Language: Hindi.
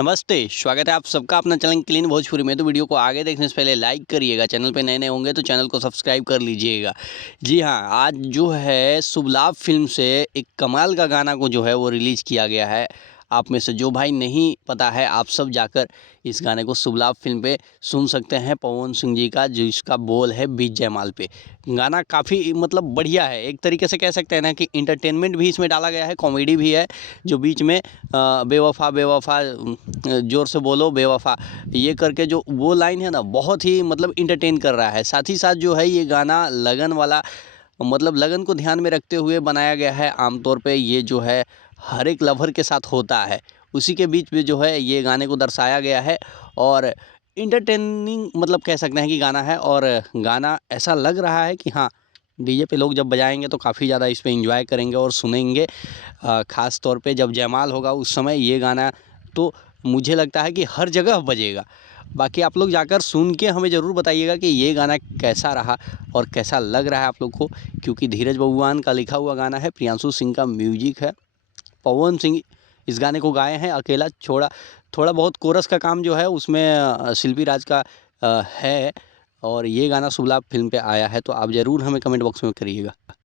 नमस्ते, स्वागत है आप सबका अपना चैनल क्लीन भोजपुरी में। तो वीडियो को आगे देखने से पहले लाइक करिएगा, चैनल पे नए होंगे तो चैनल को सब्सक्राइब कर लीजिएगा। जी हाँ, आज जो है शुभ लाभ फ़िल्म से एक कमाल का गाना को जो है वो रिलीज़ किया गया है। आप में से जो भाई नहीं पता है, आप सब जाकर इस गाने को शुभ लाभ फ़िल्म पे सुन सकते हैं, पवन सिंह जी का, जिसका बोल है बीच जयमाल पे। गाना काफ़ी मतलब बढ़िया है, एक तरीके से कह सकते हैं ना कि एंटरटेनमेंट भी इसमें डाला गया है, कॉमेडी भी है, जो बीच में बेवफ़ा बेवफ़ा ज़ोर से बोलो बेवफ़ा, ये करके जो वो लाइन है ना, बहुत ही मतलब एंटरटेन कर रहा है। साथ ही साथ जो है ये गाना लगन वाला, मतलब लगन को ध्यान में रखते हुए बनाया गया है। आमतौर पे ये जो है हर एक लवर के साथ होता है, उसी के बीच में जो है ये गाने को दर्शाया गया है और एंटरटेनिंग मतलब कह सकते हैं कि गाना है। और गाना ऐसा लग रहा है कि हाँ, डीजे पे लोग जब बजाएंगे तो काफ़ी ज़्यादा इस पे एंजॉय करेंगे और सुनेंगे। ख़ास तौर पे जब जयमाल होगा उस समय ये गाना तो मुझे लगता है कि हर जगह बजेगा। बाकी आप लोग जाकर सुन के हमें ज़रूर बताइएगा कि ये गाना कैसा रहा और कैसा लग रहा है आप लोग को, क्योंकि धीरज बबुआन का लिखा हुआ गाना है, प्रियांशु सिंह का म्यूजिक है, पवन सिंह इस गाने को गाए हैं अकेला। थोड़ा बहुत कोरस का काम जो है उसमें शिल्पी राज का है। और ये गाना शुभ लाभ फ़िल्म पे आया है, तो आप ज़रूर हमें कमेंट बॉक्स में करिएगा।